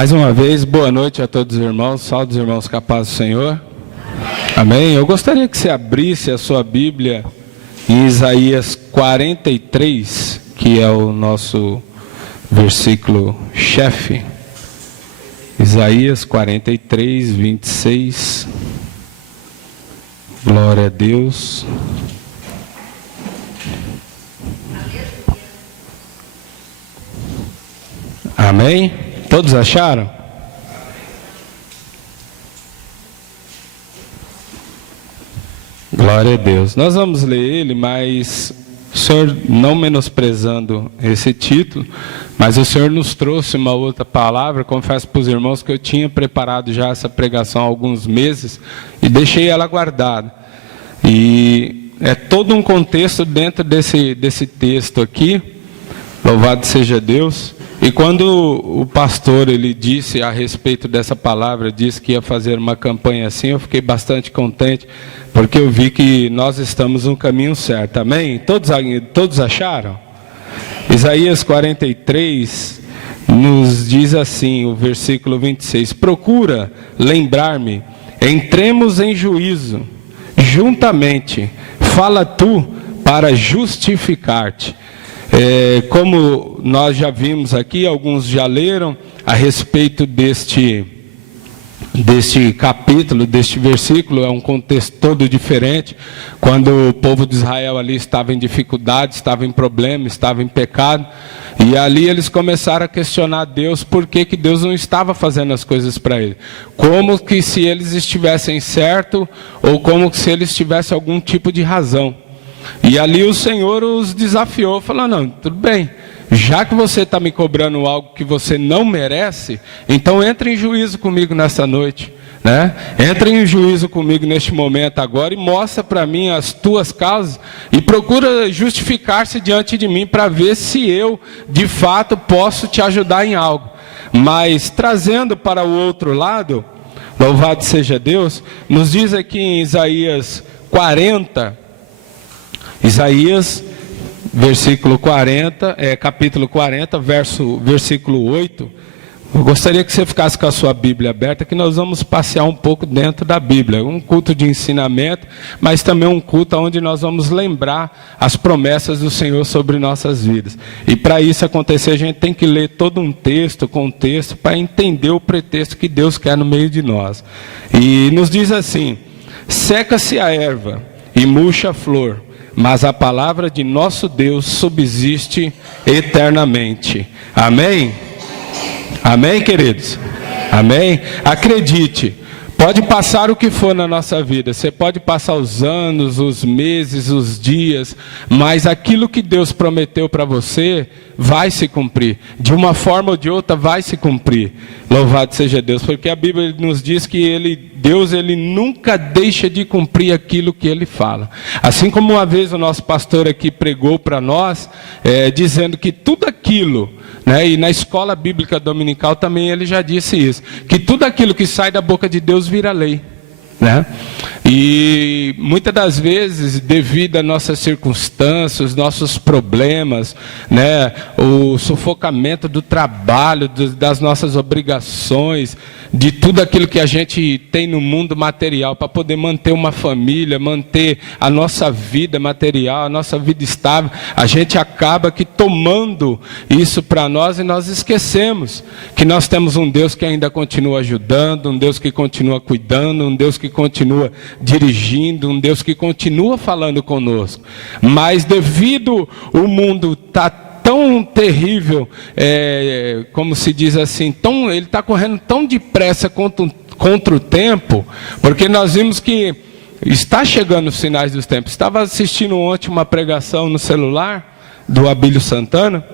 Mais uma vez, boa noite a todos os irmãos, salve os irmãos com a paz do Senhor. Amém? Eu gostaria que você abrisse a sua Bíblia em Isaías 43, que é o nosso versículo chefe. Isaías 43, 26. Glória a Deus. Amém? Todos acharam? Glória a Deus. Nós vamos ler ele, mas o Senhor, não menosprezando esse título, mas o Senhor nos trouxe uma outra palavra. Confesso para os irmãos que eu tinha preparado já essa pregação há alguns meses e deixei ela guardada. E é todo um contexto dentro desse texto aqui. Louvado seja Deus. E quando o pastor ele disse a respeito dessa palavra, disse que ia fazer uma campanha assim, eu fiquei bastante contente, porque eu vi que nós estamos no caminho certo, amém? Todos acharam? Isaías 43 nos diz assim, o versículo 26, procura lembrar-me, entremos em juízo, juntamente, fala tu para justificar-te. Como nós já vimos aqui, alguns já leram a respeito deste capítulo, deste versículo, é um contexto todo diferente, quando o povo de Israel ali estava em dificuldade, estava em problema, estava em pecado, e ali eles começaram a questionar Deus, por que Deus não estava fazendo as coisas para eles, como que se eles estivessem certo, ou como que se eles tivessem algum tipo de razão. E ali o Senhor os desafiou, falou, não, tudo bem, já que você está me cobrando algo que você não merece, então entre em juízo comigo nessa noite, né? Entre em juízo comigo neste momento agora e mostra para mim as tuas causas e procura justificar-se diante de mim para ver se eu, de fato, posso te ajudar em algo. Mas trazendo para o outro lado, louvado seja Deus, nos diz aqui em Isaías 40, Isaías, capítulo 40, versículo 8. Eu gostaria que você ficasse com a sua Bíblia aberta, que nós vamos passear um pouco dentro da Bíblia. Um culto de ensinamento, mas também um culto onde nós vamos lembrar as promessas do Senhor sobre nossas vidas. E para isso acontecer, a gente tem que ler todo um texto, contexto, para entender o pretexto que Deus quer no meio de nós. E nos diz assim, seca-se a erva e murcha a flor, mas a palavra de nosso Deus subsiste eternamente. Amém? Amém, queridos? Amém? Acredite, pode passar o que for na nossa vida, você pode passar os anos, os meses, os dias, mas aquilo que Deus prometeu para você vai se cumprir, de uma forma ou de outra vai se cumprir. Louvado seja Deus, porque a Bíblia nos diz que Deus nunca deixa de cumprir aquilo que Ele fala. Assim como uma vez o nosso pastor aqui pregou para nós, dizendo que tudo aquilo, né, e na escola bíblica dominical também ele já disse isso, que tudo aquilo que sai da boca de Deus vira lei. Né? E muitas das vezes, devido às nossas circunstâncias, os nossos problemas, né, o sufocamento do trabalho, das nossas obrigações, de tudo aquilo que a gente tem no mundo material, para poder manter uma família, manter a nossa vida material, a nossa vida estável, a gente acaba que tomando isso para nós e nós esquecemos que nós temos um Deus que ainda continua ajudando, um Deus que continua cuidando, um Deus que continua dirigindo, um Deus que continua falando conosco. Mas devido o mundo estar tão terrível, como se diz assim, ele está correndo tão depressa contra o tempo, porque nós vimos que está chegando os sinais dos tempos. Estava assistindo ontem uma pregação no celular do Abílio Santana,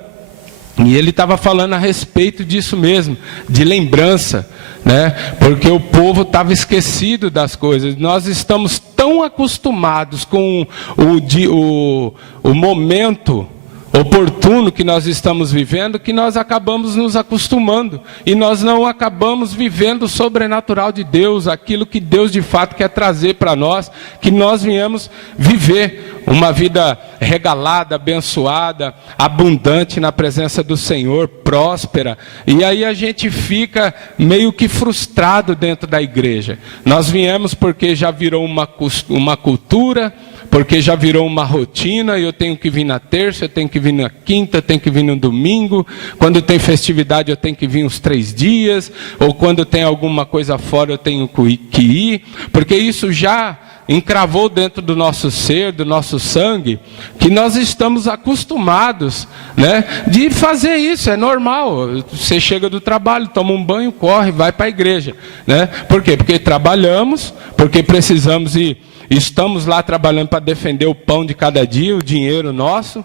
e ele estava falando a respeito disso mesmo, de lembrança, né? Porque o povo estava esquecido das coisas. Nós estamos tão acostumados com o momento oportuno que nós estamos vivendo, que nós acabamos nos acostumando, e nós não acabamos vivendo o sobrenatural de Deus, aquilo que Deus de fato quer trazer para nós, que nós viemos viver. uma vida regalada, abençoada, abundante na presença do Senhor, próspera. E aí a gente fica meio que frustrado dentro da igreja. Nós viemos porque já virou uma cultura, porque já virou uma rotina, eu tenho que vir na terça, eu tenho que vir na quinta, eu tenho que vir no domingo, quando tem festividade eu tenho que vir uns 3 dias, ou quando tem alguma coisa fora eu tenho que ir, porque isso já encravou dentro do nosso ser, do nosso sangue, que nós estamos acostumados, né, de fazer isso, é normal. Você chega do trabalho, toma um banho, corre, vai para a igreja, né? Por quê? Porque trabalhamos, porque precisamos ir. Estamos lá trabalhando para defender o pão de cada dia, o dinheiro nosso.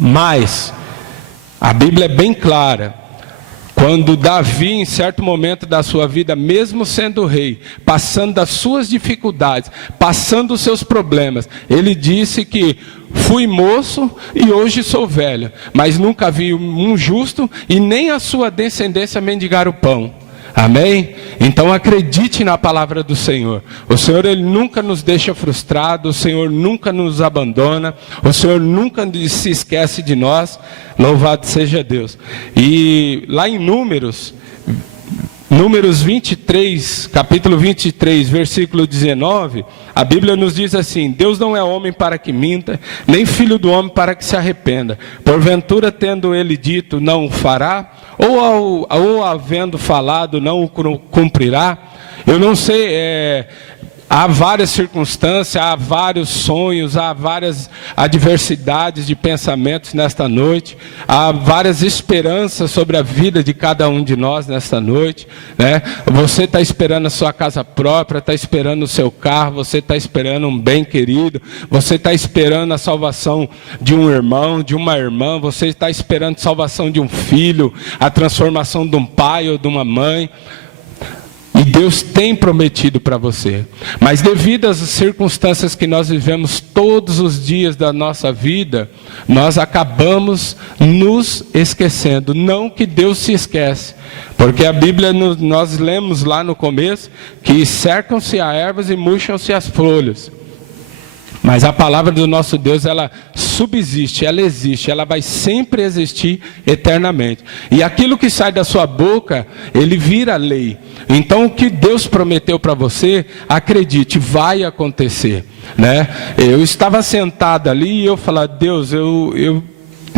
Mas a Bíblia é bem clara. Quando Davi, em certo momento da sua vida, mesmo sendo rei, passando das suas dificuldades, passando os seus problemas, ele disse que fui moço e hoje sou velho, mas nunca vi um justo e nem a sua descendência mendigar o pão. Amém? Então acredite na palavra do Senhor. O Senhor, Ele nunca nos deixa frustrados, o Senhor nunca nos abandona, o Senhor nunca se esquece de nós. Louvado seja Deus. E lá em Números 23, capítulo 23, versículo 19, a Bíblia nos diz assim: Deus não é homem para que minta, nem filho do homem para que se arrependa. Porventura, tendo ele dito, não o fará, ou havendo falado, não o cumprirá. Eu não sei, há várias circunstâncias, há vários sonhos, há várias adversidades de pensamentos nesta noite, há várias esperanças sobre a vida de cada um de nós nesta noite, né? Você está esperando a sua casa própria, está esperando o seu carro, você está esperando um bem querido, você está esperando a salvação de um irmão, de uma irmã, você está esperando a salvação de um filho, a transformação de um pai ou de uma mãe. E Deus tem prometido para você. Mas devido às circunstâncias que nós vivemos todos os dias da nossa vida, nós acabamos nos esquecendo. Não que Deus se esquece. Porque a Bíblia, nós lemos lá no começo, que cercam-se as ervas e murcham-se as folhas. Mas a palavra do nosso Deus, ela subsiste, ela existe, ela vai sempre existir eternamente. E aquilo que sai da sua boca, ele vira lei. Então o que Deus prometeu para você, acredite, vai acontecer, né? Eu estava sentado ali e eu falava: Deus, eu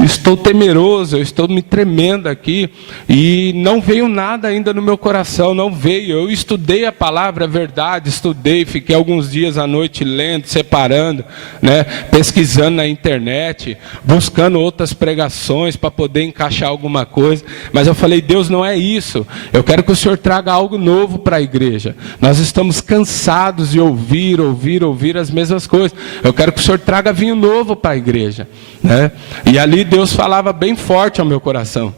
estou temeroso, eu estou me tremendo aqui, e não veio nada ainda no meu coração, não veio. Eu estudei a palavra, a verdade, estudei, fiquei alguns dias à noite lendo, separando, né, pesquisando na internet, buscando outras pregações para poder encaixar alguma coisa, mas eu falei: Deus, não é isso, eu quero que o Senhor traga algo novo para a igreja. Nós estamos cansados de ouvir as mesmas coisas. Eu quero que o Senhor traga vinho novo para a igreja, né? E ali Deus falava bem forte ao meu coração.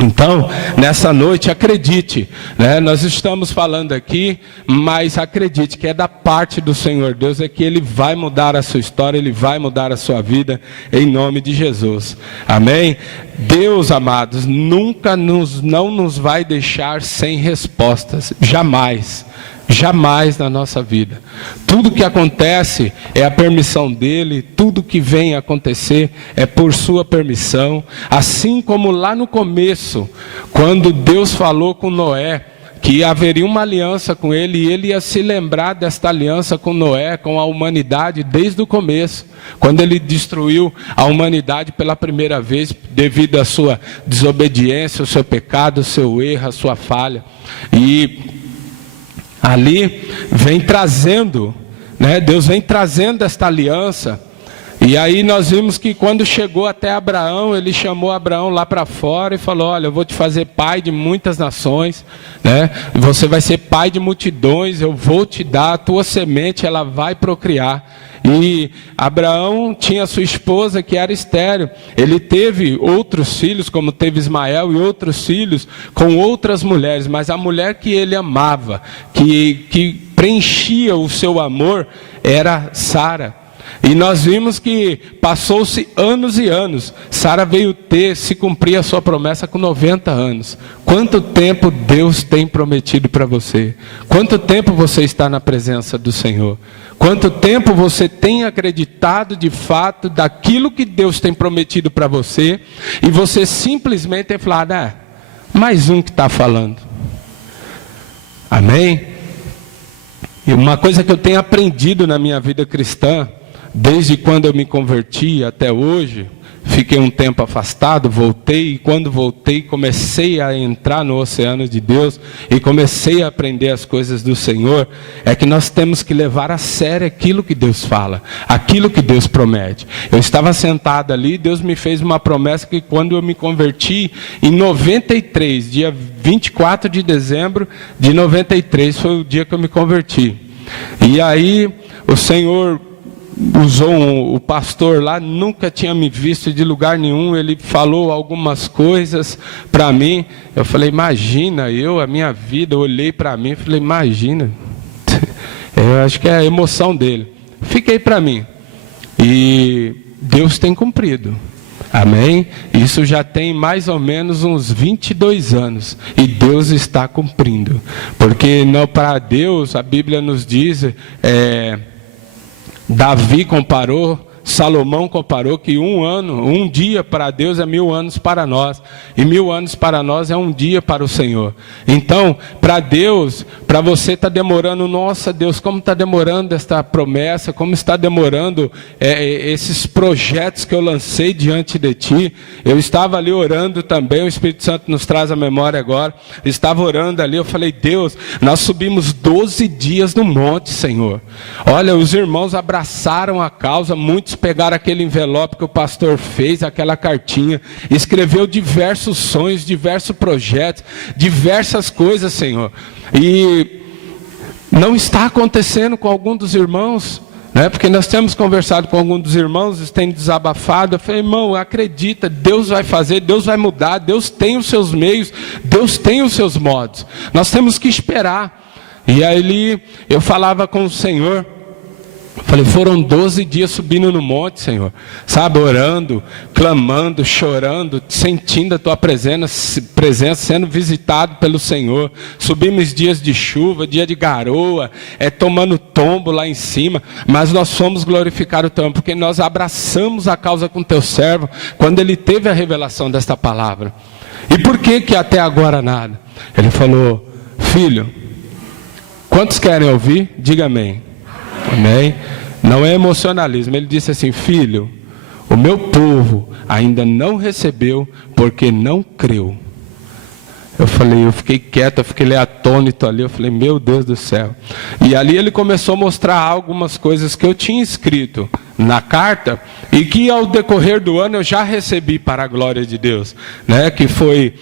Então, nessa noite, acredite, né? Nós estamos falando aqui, mas acredite que é da parte do Senhor Deus, é que Ele vai mudar a sua história, Ele vai mudar a sua vida, em nome de Jesus. Amém? Deus, amados, nunca não nos vai deixar sem respostas, jamais. Jamais na nossa vida. Tudo que acontece é a permissão dele, tudo que vem a acontecer é por sua permissão. Assim como lá no começo, quando Deus falou com Noé que haveria uma aliança com ele, e ele ia se lembrar desta aliança com Noé, com a humanidade, desde o começo, quando ele destruiu a humanidade pela primeira vez, devido à sua desobediência, o seu pecado, o seu erro, a sua falha. E ali vem trazendo, né? Deus vem trazendo esta aliança. E aí nós vimos que quando chegou até Abraão, ele chamou Abraão lá para fora e falou: olha, eu vou te fazer pai de muitas nações, né? Você vai ser pai de multidões, eu vou te dar a tua semente, ela vai procriar. E Abraão tinha sua esposa que era estéril. Ele teve outros filhos, como teve Ismael, e outros filhos com outras mulheres. Mas a mulher que ele amava, que preenchia o seu amor, era Sara. E nós vimos que passou-se anos e anos. Sara veio se cumprir a sua promessa com 90 anos. Quanto tempo Deus tem prometido para você? Quanto tempo você está na presença do Senhor? Quanto tempo você tem acreditado de fato daquilo que Deus tem prometido para você? E você simplesmente tem falado, mais um que está falando. Amém? E uma coisa que eu tenho aprendido na minha vida cristã, desde quando eu me converti até hoje, fiquei um tempo afastado, voltei, e quando voltei comecei a entrar no oceano de Deus e comecei a aprender as coisas do Senhor, é que nós temos que levar a sério aquilo que Deus fala, aquilo que Deus promete. Eu estava sentado ali, Deus me fez uma promessa que quando eu me converti, em 93, dia 24 de dezembro de 93, foi o dia que eu me converti. E aí o Senhor usou o pastor lá, nunca tinha me visto de lugar nenhum, ele falou algumas coisas para mim, eu falei, imagina, a minha vida, eu olhei para mim e falei, imagina, eu acho que é a emoção dele, fiquei para mim, e Deus tem cumprido, amém? Isso já tem mais ou menos uns 22 anos, e Deus está cumprindo, porque não, para Deus, a Bíblia nos diz, Davi comparou, Salomão comparou que um dia para Deus é 1000 anos para nós. E 1000 anos para nós é um dia para o Senhor. Então, para Deus, para você está demorando, nossa Deus, como está demorando esta promessa, como está demorando esses projetos que eu lancei diante de Ti. Eu estava ali orando também, o Espírito Santo nos traz a memória agora. Estava orando ali, eu falei, Deus, nós subimos 12 dias no monte, Senhor. Olha, os irmãos abraçaram a causa, muitos pegaram aquele envelope que o pastor fez, aquela cartinha, escreveu diversos sonhos, diversos projetos, diversas coisas, Senhor. E não está acontecendo com algum dos irmãos, né? Porque nós temos conversado com algum dos irmãos, eles têm desabafado. Eu falei, irmão, acredita, Deus vai fazer, Deus vai mudar, Deus tem os seus meios, Deus tem os seus modos. Nós temos que esperar. E aí eu falava com o Senhor, falei, foram 12 dias subindo no monte, Senhor, sabe, orando, clamando, chorando, sentindo a Tua presença, sendo visitado pelo Senhor. Subimos dias de chuva, dia de garoa, tomando tombo lá em cima, mas nós fomos glorificar o Teu nome, porque nós abraçamos a causa com Teu servo, quando ele teve a revelação desta palavra. E por que até agora nada? Ele falou, filho, quantos querem ouvir? Diga amém. Amém? Não é emocionalismo. Ele disse assim, filho, o meu povo ainda não recebeu porque não creu. Eu fiquei quieto, eu fiquei atônito ali, eu falei, meu Deus do céu. E ali ele começou a mostrar algumas coisas que eu tinha escrito na carta e que ao decorrer do ano eu já recebi para a glória de Deus, né? Que foi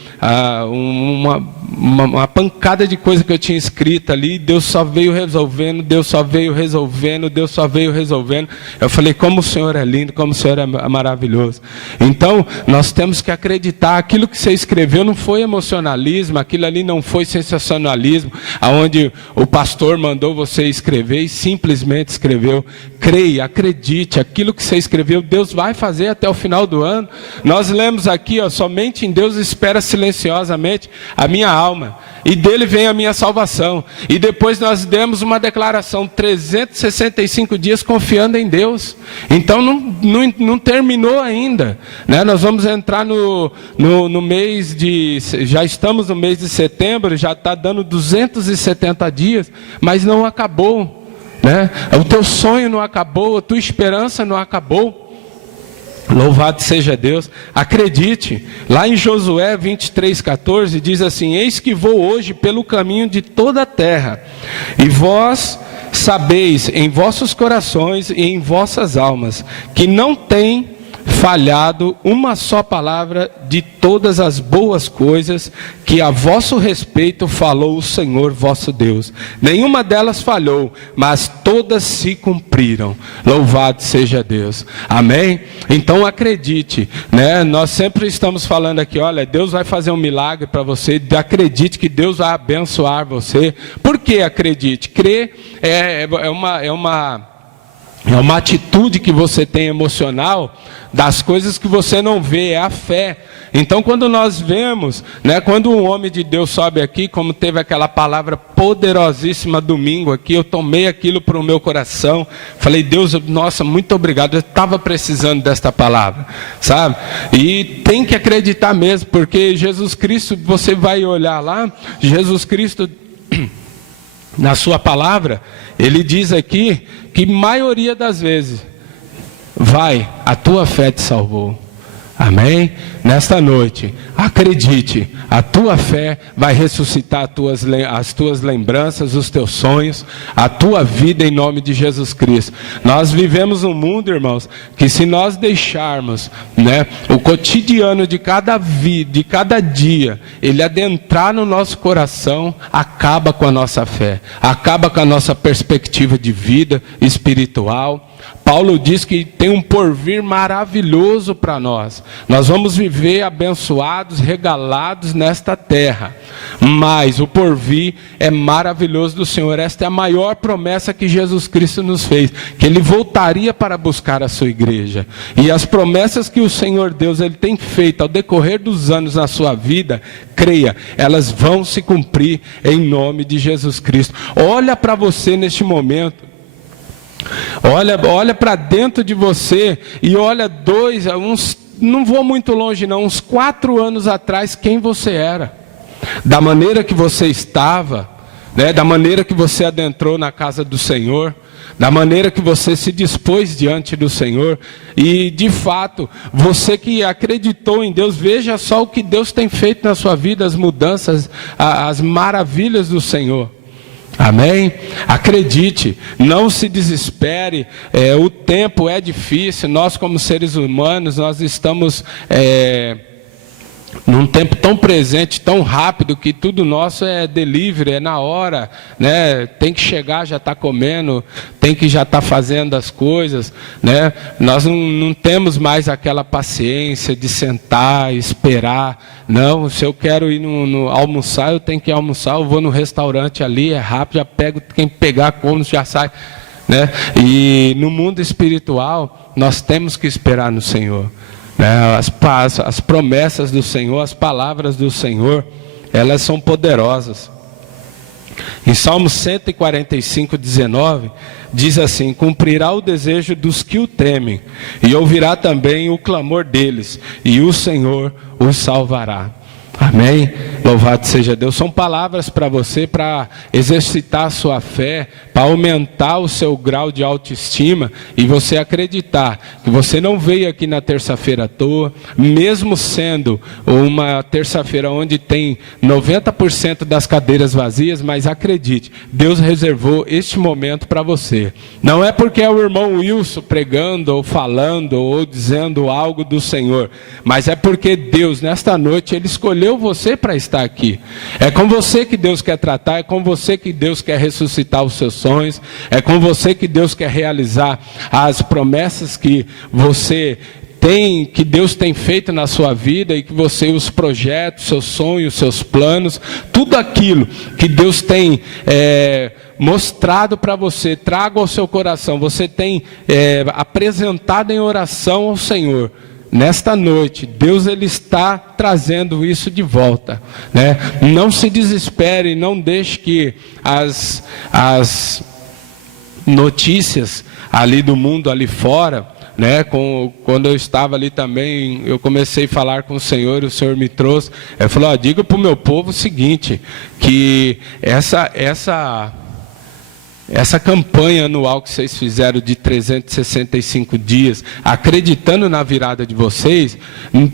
uma pancada de coisa que eu tinha escrito ali, Deus só veio resolvendo, Deus só veio resolvendo, Deus só veio resolvendo. Eu falei, como o Senhor é lindo, como o Senhor é maravilhoso. Então, nós temos que acreditar, aquilo que você escreveu não foi emocionalismo, aquilo ali não foi sensacionalismo, aonde o pastor mandou você escrever e simplesmente escreveu. Creia, acredite, aquilo que você escreveu, Deus vai fazer até o final do ano. Nós lemos aqui, somente em Deus espera silenciosamente a minha alma, e dele vem a minha salvação. E depois nós demos uma declaração, 365 dias confiando em Deus. Então não terminou ainda, né? Nós vamos entrar no mês de, já estamos no mês de setembro, já está dando 270 dias, mas não acabou, né? O teu sonho não acabou, a tua esperança não acabou. Louvado seja Deus. Acredite, lá em Josué 23:14 diz assim, eis que vou hoje pelo caminho de toda a terra, e vós sabeis em vossos corações e em vossas almas, que não tem falhado uma só palavra de todas as boas coisas que a vosso respeito falou o Senhor vosso Deus. Nenhuma delas falhou, mas todas se cumpriram. Louvado seja Deus. Amém? Então acredite, né? Nós sempre estamos falando aqui, olha, Deus vai fazer um milagre para você, acredite que Deus vai abençoar você. Por que acredite? Crer é É uma atitude que você tem emocional das coisas que você não vê, é a fé. Então, quando nós vemos, né, quando um homem de Deus sobe aqui, como teve aquela palavra poderosíssima domingo aqui, eu tomei aquilo para o meu coração, falei, Deus, nossa, muito obrigado, eu estava precisando desta palavra, sabe? E tem que acreditar mesmo, porque Jesus Cristo, você vai olhar lá, Jesus Cristo, na sua palavra, ele diz aqui que maioria das vezes, vai, a tua fé te salvou. Amém? Nesta noite, acredite, a tua fé vai ressuscitar as tuas lembranças, os teus sonhos, a tua vida em nome de Jesus Cristo. Nós vivemos um mundo, irmãos, que se nós deixarmos, né, o cotidiano de cada vida, de cada dia, ele adentrar no nosso coração, acaba com a nossa fé, acaba com a nossa perspectiva de vida espiritual. Paulo diz que tem um porvir maravilhoso para nós. Nós vamos viver abençoados, regalados nesta terra. Mas o porvir é maravilhoso do Senhor. Esta é a maior promessa que Jesus Cristo nos fez. Que Ele voltaria para buscar a sua igreja. E as promessas que o Senhor Deus ele tem feito ao decorrer dos anos na sua vida, creia, elas vão se cumprir em nome de Jesus Cristo. Olha para você neste momento. Olha para dentro de você e olha não vou muito longe não, uns 4 anos atrás, quem você era, da maneira que você estava, né, da maneira que você adentrou na casa do Senhor, da maneira que você se dispôs diante do Senhor, e de fato, você que acreditou em Deus, veja só o que Deus tem feito na sua vida, as mudanças, as maravilhas do Senhor. Amém? Acredite, não se desespere, o tempo é difícil, nós como seres humanos, nós estamos num tempo tão presente, tão rápido, que tudo nosso é delivery, é na hora, né? Tem que chegar, já está comendo, tem que já estar fazendo as coisas, né? Nós não temos mais aquela paciência de sentar, esperar. Não, se eu quero ir no almoçar, eu tenho que ir almoçar, eu vou no restaurante ali, é rápido, já pego, quem pegar, como, já sai, né? E no mundo espiritual, nós temos que esperar no Senhor. As promessas do Senhor, as palavras do Senhor, elas são poderosas. Em Salmo 145, 19, diz assim: cumprirá o desejo dos que o temem, e ouvirá também o clamor deles, e o Senhor os salvará. Amém? Louvado seja Deus. São palavras para você, para exercitar a sua fé, para aumentar o seu grau de autoestima e você acreditar que você não veio aqui na terça-feira à toa, mesmo sendo uma terça-feira onde tem 90% das cadeiras vazias, mas acredite, Deus reservou este momento para você. Não é porque é o irmão Wilson pregando ou falando ou dizendo algo do Senhor, mas é porque Deus nesta noite Ele escolheu você para estar aqui. É com você que Deus quer tratar, é com você que Deus quer ressuscitar os seus sonhos, é com você que Deus quer realizar as promessas que você tem, que Deus tem feito na sua vida, e que você, os projetos, seus sonhos, seus planos, tudo aquilo que Deus tem mostrado para você, traga ao seu coração, você tem apresentado em oração ao Senhor. Nesta noite, Deus ele está trazendo isso de volta, né? Não se desespere, não deixe que as notícias ali do mundo ali fora, né? Quando eu estava ali também, eu comecei a falar com o Senhor me trouxe, ele falou, diga para o meu povo o seguinte, que essa campanha anual que vocês fizeram de 365 dias, acreditando na virada de vocês,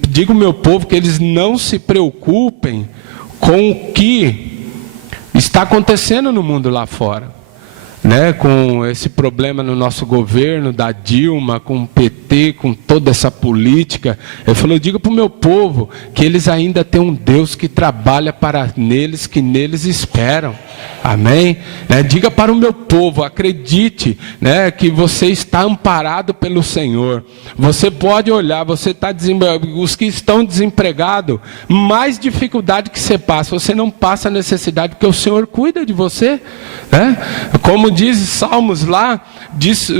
digo ao meu povo que eles não se preocupem com o que está acontecendo no mundo lá fora, né? Com esse problema no nosso governo, da Dilma, com o PT, com toda essa política. Ele falou, diga para o meu povo que eles ainda têm um Deus que trabalha para neles, que neles esperam. Amém? Né? Diga para o meu povo, acredite, né, que você está amparado pelo Senhor. Você pode olhar, você está os que estão desempregados, mais dificuldade que você passa, você não passa necessidade, porque o Senhor cuida de você. Né? Como diz Salmos lá,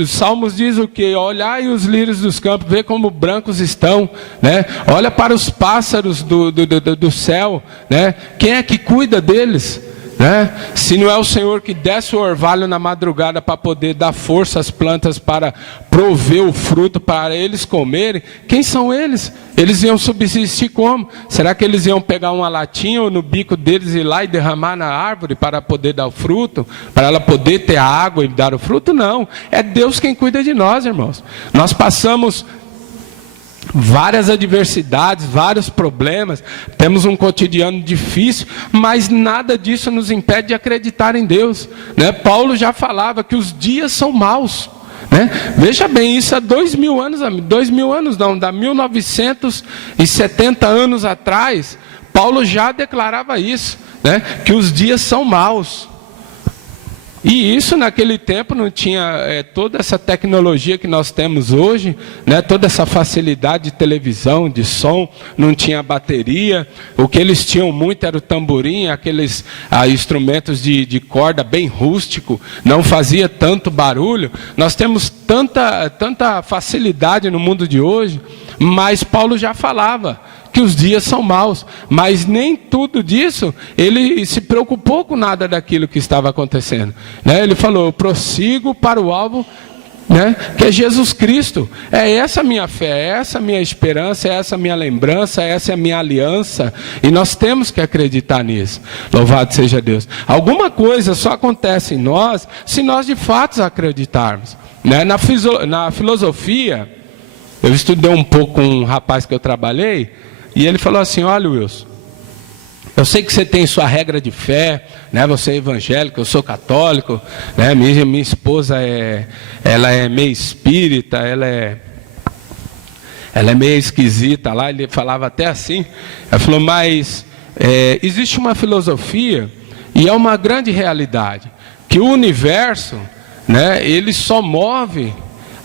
Salmos diz o quê? Olhai os lírios dos campos, vê como brancos estão. Né? Olha para os pássaros do céu. Né? Quem é que cuida deles? Né? Se não é o Senhor que desce o orvalho na madrugada para poder dar força às plantas para prover o fruto para eles comerem, quem são eles? Eles iam subsistir como? Será que eles iam pegar uma latinha ou no bico deles ir lá e derramar na árvore para poder dar o fruto? Para ela poder ter a água e dar o fruto? Não, é Deus quem cuida de nós, irmãos. Nós passamos várias adversidades, vários problemas, temos um cotidiano difícil, mas nada disso nos impede de acreditar em Deus. Né? Paulo já falava que os dias são maus. Né? Veja bem, isso há 2000 anos, 2000 anos não, dá 1970 anos atrás, Paulo já declarava isso, né? Que os dias são maus. E isso naquele tempo não tinha toda essa tecnologia que nós temos hoje, né? Toda essa facilidade de televisão, de som, não tinha bateria. O que eles tinham muito era o tamborim, aqueles instrumentos de corda bem rústico, não fazia tanto barulho. Nós temos tanta facilidade no mundo de hoje, mas Paulo já falava que os dias são maus, mas nem tudo disso, ele se preocupou com nada daquilo que estava acontecendo. Né? Ele falou, eu prossigo para o alvo, né? Que é Jesus Cristo. É essa a minha fé, é essa a minha esperança, é essa a minha lembrança, é essa a minha aliança, e nós temos que acreditar nisso. Louvado seja Deus. Alguma coisa só acontece em nós, se nós de fato acreditarmos. Né? Na filosofia, eu estudei um pouco com um rapaz que eu trabalhei, e ele falou assim, olha Wilson, eu sei que você tem sua regra de fé, né? Você é evangélico, eu sou católico, né? Minha esposa ela é meio espírita, ela é meio esquisita lá, ele falava até assim. Ele falou, mas existe uma filosofia, e é uma grande realidade, que o universo, né, ele só move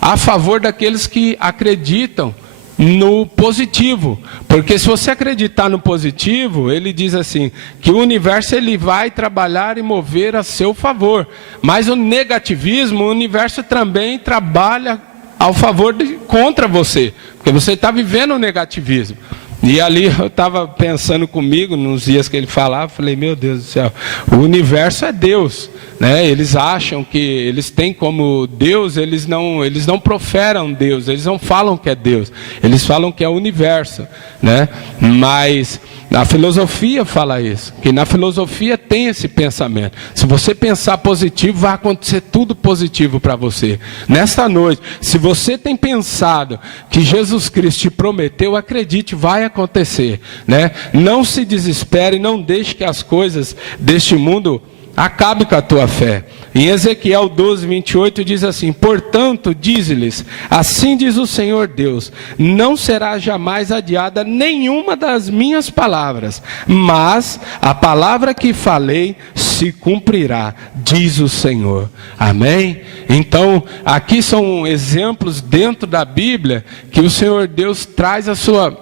a favor daqueles que acreditam no positivo, porque se você acreditar no positivo, ele diz assim, que o universo ele vai trabalhar e mover a seu favor, mas o negativismo, o universo também trabalha ao favor contra você, porque você está vivendo o negativismo. E ali eu estava pensando comigo, nos dias que ele falava, falei, meu Deus do céu, o universo é Deus, né? Eles acham que eles têm como Deus, eles não proferam Deus, eles não falam que é Deus, eles falam que é o universo, né? Mas a filosofia fala isso, que na filosofia tem esse pensamento. Se você pensar positivo, vai acontecer tudo positivo para você. Nesta noite, se você tem pensado que Jesus Cristo te prometeu, acredite, vai acontecer, né? Não se desespere, não deixe que as coisas deste mundo acabe com a tua fé. Em Ezequiel 12, 28 diz assim, portanto, dize-lhes, assim diz o Senhor Deus, não será jamais adiada nenhuma das minhas palavras, mas a palavra que falei se cumprirá, diz o Senhor. Amém? Então, aqui são exemplos dentro da Bíblia, que o Senhor Deus traz a sua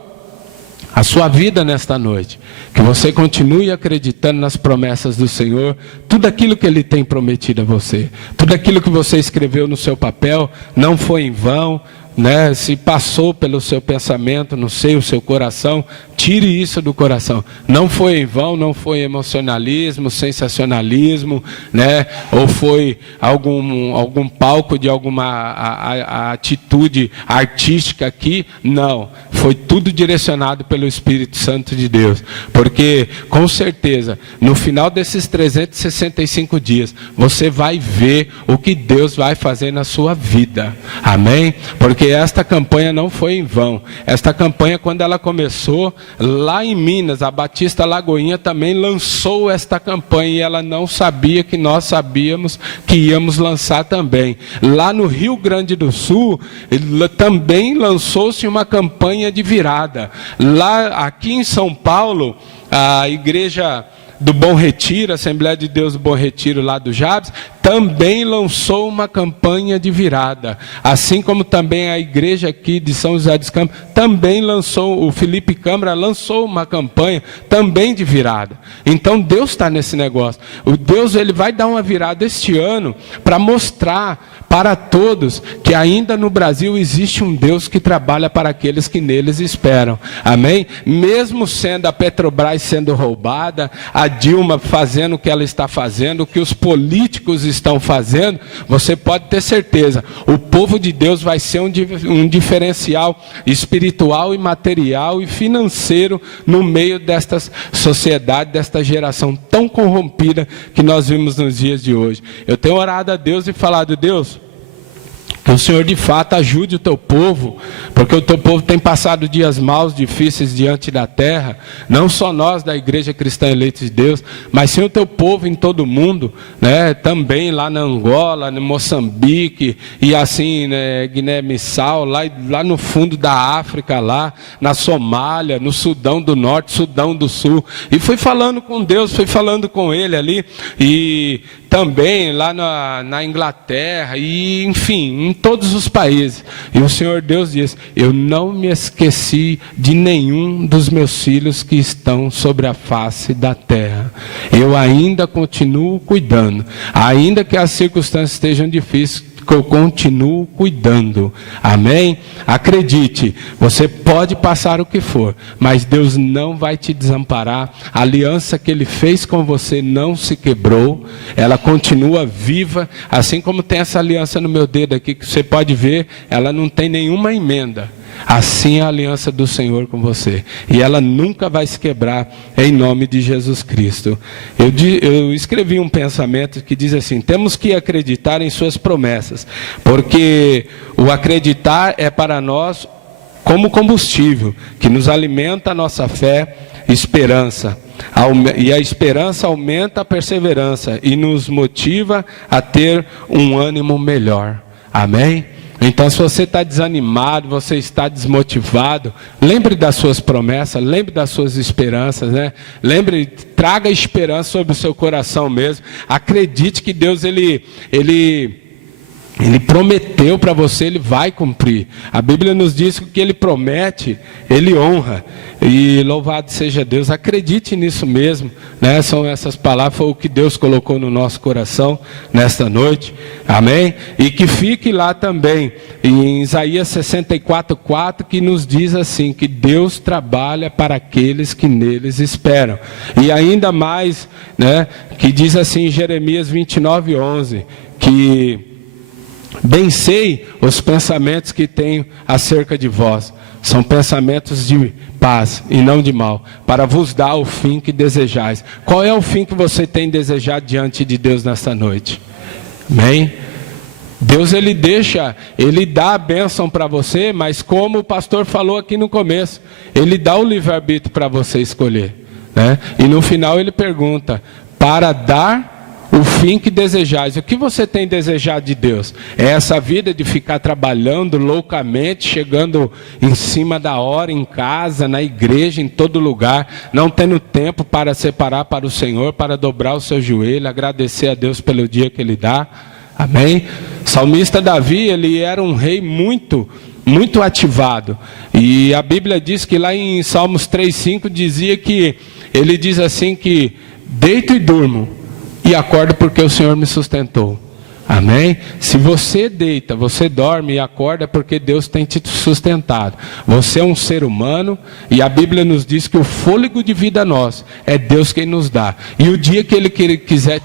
vida nesta noite, que você continue acreditando nas promessas do Senhor, tudo aquilo que Ele tem prometido a você, tudo aquilo que você escreveu no seu papel, não foi em vão, né? Se passou pelo seu pensamento, não sei, o seu coração, tire isso do coração, não foi em vão, não foi emocionalismo, sensacionalismo, né? Ou foi algum palco de alguma atitude artística aqui, não, foi tudo direcionado pelo Espírito Santo de Deus, porque com certeza, no final desses 365 dias, você vai ver o que Deus vai fazer na sua vida, amém? Porque esta campanha não foi em vão, esta campanha quando ela começou, lá em Minas, a Batista Lagoinha também lançou esta campanha e ela não sabia que nós sabíamos que íamos lançar também. Lá no Rio Grande do Sul, também lançou-se uma campanha de virada. Lá, aqui em São Paulo, a igreja do Bom Retiro, Assembleia de Deus do Bom Retiro lá do Jabes, também lançou uma campanha de virada. Assim como também a igreja aqui de São José dos Campos também lançou, o Felipe Câmara lançou uma campanha também de virada. Então Deus está nesse negócio. O Deus, ele vai dar uma virada este ano para mostrar para todos que ainda no Brasil existe um Deus que trabalha para aqueles que neles esperam. Amém? Mesmo sendo a Petrobras sendo roubada, a Dilma fazendo o que ela está fazendo, o que os políticos estão fazendo, você pode ter certeza, o povo de Deus vai ser um diferencial espiritual e material e financeiro no meio desta sociedade, desta geração tão corrompida que nós vimos nos dias de hoje. Eu tenho orado a Deus e falado: Deus, que o Senhor de fato ajude o teu povo, porque o teu povo tem passado dias maus, difíceis diante da terra, não só nós da Igreja Cristã Eleitos de Deus, mas sim o teu povo em todo o mundo, né? Também lá na Angola, no Moçambique, e assim, né, Guiné-Bissau, lá no fundo da África, lá na Somália, no Sudão do Norte, Sudão do Sul, e fui falando com Deus, fui falando com Ele ali, e também lá na Inglaterra, e enfim, em todos os países. E o Senhor Deus diz: eu não me esqueci de nenhum dos meus filhos que estão sobre a face da terra. Eu ainda continuo cuidando, ainda que as circunstâncias estejam difíceis, que eu continuo cuidando. Amém? Acredite, você pode passar o que for, mas Deus não vai te desamparar. A aliança que Ele fez com você não se quebrou, ela continua viva, assim como tem essa aliança no meu dedo aqui, que você pode ver, ela não tem nenhuma emenda. Assim é a aliança do Senhor com você, e ela nunca vai se quebrar, em nome de Jesus Cristo. Eu escrevi um pensamento que diz assim: temos que acreditar em suas promessas, porque o acreditar é para nós como combustível, que nos alimenta a nossa fé e esperança. E a esperança aumenta a perseverança e nos motiva a ter um ânimo melhor. Amém? Então, se você está desanimado, você está desmotivado, lembre das suas promessas, lembre das suas esperanças, né? Lembre, traga esperança sobre o seu coração mesmo. Acredite que Deus, Ele prometeu para você, Ele vai cumprir. A Bíblia nos diz que o que Ele promete, Ele honra. E louvado seja Deus, acredite nisso mesmo, né? São essas palavras, foi o que Deus colocou no nosso coração nesta noite, amém? E que fique lá também, em Isaías 64:4, que nos diz assim, que Deus trabalha para aqueles que neles esperam. E ainda mais, né, que diz assim em Jeremias 29:11, que bem sei os pensamentos que tenho acerca de vós, são pensamentos de paz e não de mal, para vos dar o fim que desejais. Qual é o fim que você tem desejado diante de Deus nesta noite? Amém? Deus, Ele dá a bênção para você, mas como o pastor falou aqui no começo, Ele dá o livre-arbítrio para você escolher, né? E no final Ele pergunta: para dar o fim que desejais. O que você tem desejado de Deus? É essa vida de ficar trabalhando loucamente, chegando em cima da hora, em casa, na igreja, em todo lugar, não tendo tempo para separar para o Senhor, para dobrar o seu joelho, agradecer a Deus pelo dia que Ele dá? Amém? O salmista Davi, ele era um rei muito ativado. E a Bíblia diz que lá em Salmos 3:5 dizia que, ele diz assim que: deito e durmo, e acordo porque o Senhor me sustentou. Amém? Se você deita, você dorme e acorda, porque Deus tem te sustentado. Você é um ser humano, e a Bíblia nos diz que o fôlego de vida nosso é Deus quem nos dá. E o dia que Ele quiser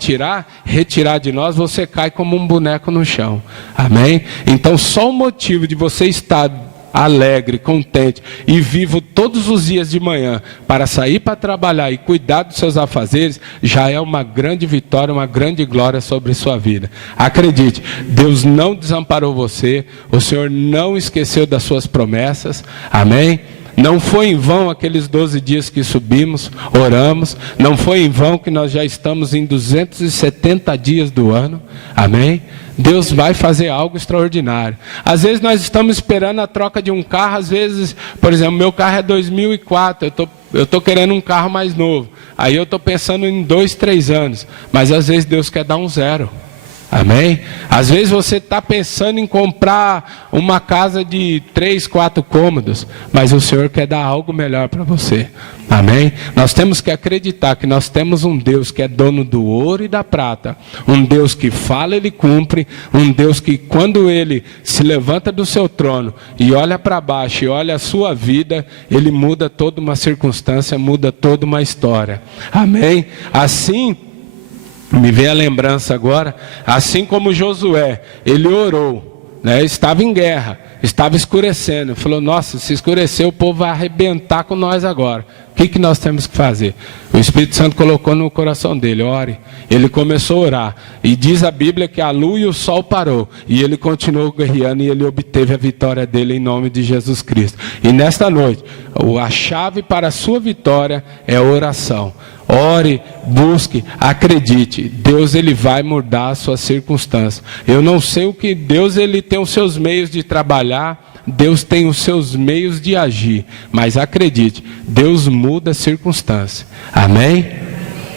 retirar de nós, você cai como um boneco no chão. Amém? Então só o motivo de você estar alegre, contente e vivo todos os dias de manhã para sair para trabalhar e cuidar dos seus afazeres, já é uma grande vitória, uma grande glória sobre sua vida. Acredite, Deus não desamparou você, o Senhor não esqueceu das suas promessas, amém? Não foi em vão aqueles 12 dias que subimos, oramos. Não foi em vão que nós já estamos em 270 dias do ano. Amém? Deus vai fazer algo extraordinário. Às vezes nós estamos esperando a troca de um carro. Às vezes, por exemplo, meu carro é 2004. Eu estou querendo um carro mais novo. Aí eu estou pensando em 2, 3 anos. Mas às vezes Deus quer dar um 0. Amém? Às vezes você está pensando em comprar uma casa de 3, 4 cômodos, mas o Senhor quer dar algo melhor para você. Amém? Nós temos que acreditar que nós temos um Deus que é dono do ouro e da prata. Um Deus que fala, Ele cumpre. Um Deus que quando Ele se levanta do seu trono e olha para baixo e olha a sua vida, Ele muda toda uma circunstância, muda toda uma história. Amém? Assim, me vem a lembrança agora, assim como Josué, ele orou, né? Estava em guerra, estava escurecendo, falou, nossa, se escurecer o povo vai arrebentar com nós agora. O que nós temos que fazer? O Espírito Santo colocou no coração dele, ore. Ele começou a orar, e diz a Bíblia que a lua e o sol parou, e ele continuou guerreando, e ele obteve a vitória dele em nome de Jesus Cristo. E nesta noite, a chave para a sua vitória é a oração. Ore, busque, acredite. Deus, Ele vai mudar a sua circunstância. Eu não sei o que Deus, Ele tem os seus meios de trabalhar. Deus tem os seus meios de agir. Mas acredite, Deus muda a circunstância. Amém?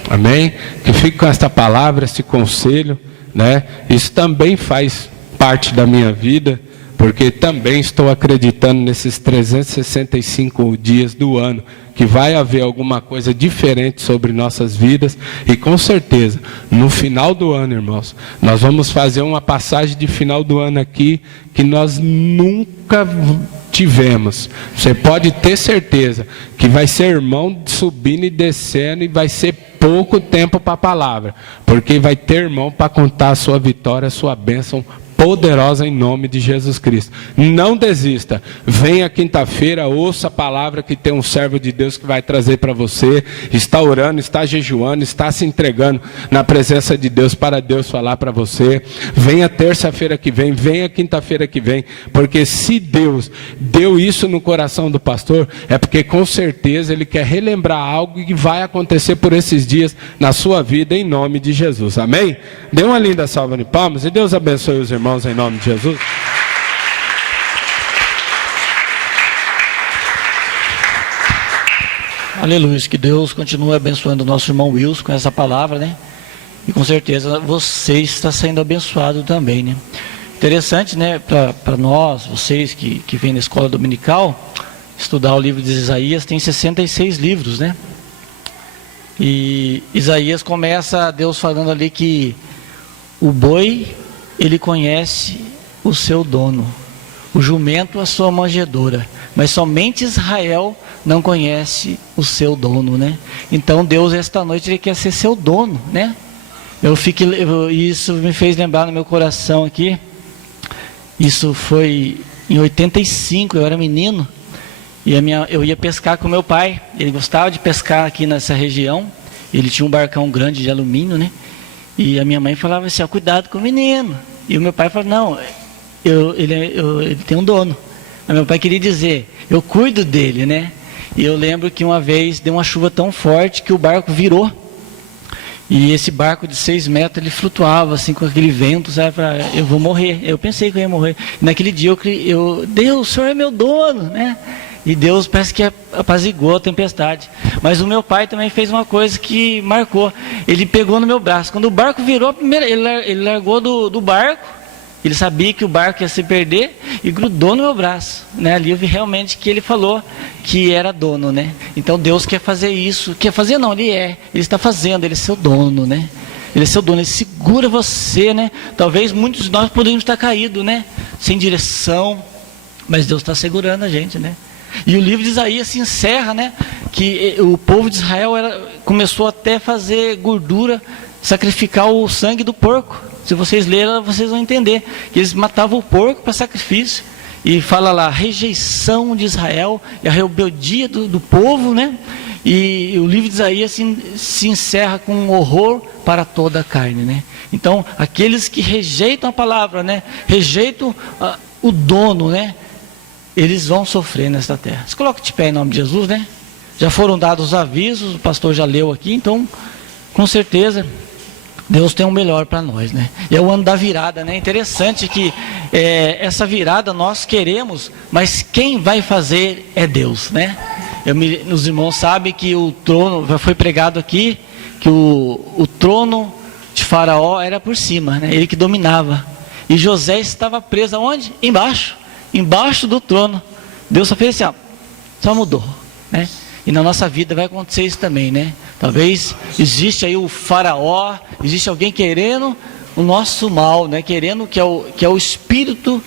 Amém? Que fique com esta palavra, esse conselho, né? Isso também faz parte da minha vida, porque também estou acreditando nesses 365 dias do ano, que vai haver alguma coisa diferente sobre nossas vidas. E com certeza, no final do ano, irmãos, nós vamos fazer uma passagem de final do ano aqui, que nós nunca tivemos. Você pode ter certeza que vai ser irmão subindo e descendo, e vai ser pouco tempo para a palavra, porque vai ter irmão para contar a sua vitória, a sua bênção poderosa em nome de Jesus Cristo. Não desista. Venha quinta-feira, ouça a palavra que tem um servo de Deus que vai trazer para você. Está orando, está jejuando, está se entregando na presença de Deus para Deus falar para você. Venha terça-feira que vem, venha quinta-feira que vem, porque se Deus deu isso no coração do pastor, é porque com certeza Ele quer relembrar algo que vai acontecer por esses dias na sua vida em nome de Jesus. Amém? Dê uma linda salva de palmas e Deus abençoe os irmãos em nome de Jesus. Aleluia, que Deus continue abençoando o nosso irmão Wilson com essa palavra, né? E com certeza você está sendo abençoado também, né? Interessante, né? Para nós, vocês que vêm na escola dominical, estudar o livro de Isaías, tem 66 livros, né? E Isaías começa Deus falando ali que o boi, ele conhece o seu dono, o jumento a sua manjedoura, mas somente Israel não conhece o seu dono, né? Então Deus esta noite Ele quer ser seu dono, né? Isso me fez lembrar no meu coração aqui. Isso foi em 85, eu era menino, e eu ia pescar com meu pai. Ele gostava de pescar aqui nessa região. Ele tinha um barcão grande de alumínio, né? E a minha mãe falava assim, ó, cuidado com o menino. E o meu pai falou, não, ele tem um dono. Mas meu pai queria dizer, eu cuido dele, né? E eu lembro que uma vez deu uma chuva tão forte que o barco virou. E esse barco de 6 metros, ele flutuava assim com aquele vento, sabe? Eu vou morrer. Eu pensei que eu ia morrer. E naquele dia Deus, o Senhor é meu dono, né? E Deus parece que apaziguou a tempestade. Mas o meu pai também fez uma coisa que marcou. Ele pegou no meu braço. Quando o barco virou, ele largou do barco. Ele sabia que o barco ia se perder e grudou no meu braço, né? Ali eu vi realmente que ele falou que era dono, né? Então Deus quer fazer isso. Quer fazer não, Ele está fazendo, Ele é seu dono, né? Ele é seu dono, Ele segura você, né? Talvez muitos de nós poderíamos estar caídos, né? Sem direção, mas Deus está segurando a gente, né? E o livro de Isaías se encerra, né? Que o povo de Israel começou até a fazer gordura, sacrificar o sangue do porco. Se vocês lerem, vocês vão entender que eles matavam o porco para sacrifício. E fala lá, rejeição de Israel e a rebeldia do povo, né? E o livro de Isaías se encerra com um horror para toda a carne, né? Então, aqueles que rejeitam a palavra, né? Rejeitam o dono, né? eles vão sofrer nesta terra. Se coloca de pé em nome de Jesus, né? Já foram dados os avisos, o pastor já leu aqui, então, com certeza, Deus tem o melhor para nós, né? E é o ano da virada, né? Interessante que essa virada nós queremos, mas quem vai fazer é Deus, né? Os irmãos sabem que o trono, já foi pregado aqui, que o trono de Faraó era por cima, né? Ele que dominava. E José estava preso aonde? Embaixo do trono. Deus só fez assim, ó, só mudou, né? E na nossa vida vai acontecer isso também, né? Talvez existe aí o faraó, existe alguém querendo o nosso mal, né? Querendo que é o espírito,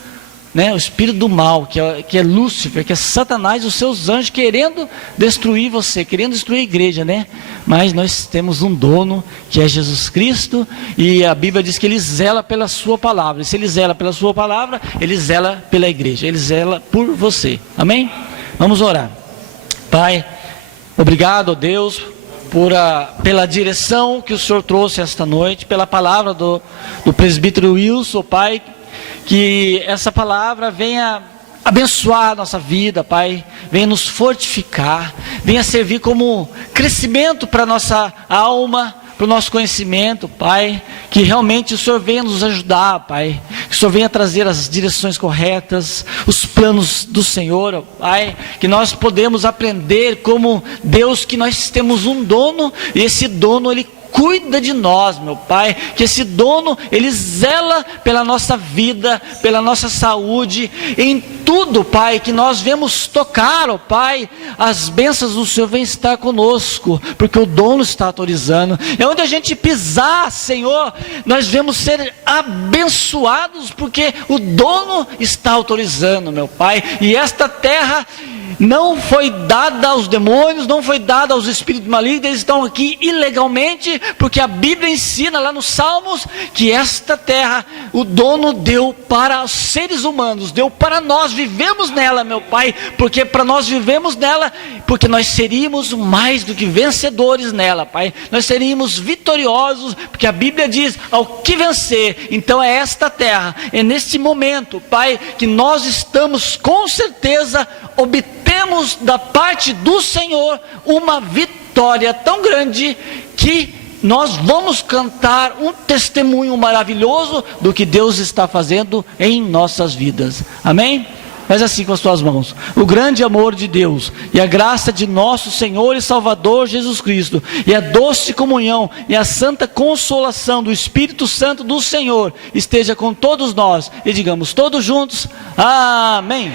né? O espírito do mal, que é Lúcifer, que é Satanás, os seus anjos querendo destruir você, querendo destruir a igreja, né? Mas nós temos um dono que é Jesus Cristo, e a Bíblia diz que ele zela pela sua palavra. E se ele zela pela sua palavra, ele zela pela igreja, ele zela por você. Amém? Vamos orar. Pai, obrigado, ó Deus, pela direção que o Senhor trouxe esta noite, pela palavra do presbítero Wilson, Pai, que essa palavra venha abençoar a nossa vida, Pai, venha nos fortificar, venha servir como crescimento para a nossa alma, para o nosso conhecimento, Pai, que realmente o Senhor venha nos ajudar, Pai, que o Senhor venha trazer as direções corretas, os planos do Senhor, Pai, que nós podemos aprender como Deus, que nós temos um dono, e esse dono, Ele cuida de nós, meu Pai, que esse dono, Ele zela pela nossa vida, pela nossa saúde, em tudo, Pai, que nós vemos tocar, ó Pai, as bênçãos do Senhor vêm estar conosco, porque o dono está autorizando. É onde a gente pisar, Senhor, nós vemos ser abençoados, porque o dono está autorizando, meu Pai, e esta terra não foi dada aos demônios, não foi dada aos espíritos malignos, eles estão aqui ilegalmente, porque a Bíblia ensina lá nos Salmos, que esta terra, o dono deu para os seres humanos, deu para nós, vivemos nela, meu Pai, porque para nós vivemos nela, porque nós seríamos mais do que vencedores nela, Pai, nós seríamos vitoriosos, porque a Bíblia diz, ao que vencer, então é esta terra, é neste momento, Pai, que nós estamos com certeza obtemos da parte do Senhor uma vitória tão grande que nós vamos cantar um testemunho maravilhoso do que Deus está fazendo em nossas vidas. Amém? Faz assim com as tuas mãos. O grande amor de Deus e a graça de nosso Senhor e Salvador Jesus Cristo e a doce comunhão e a santa consolação do Espírito Santo do Senhor esteja com todos nós, e digamos todos juntos, amém.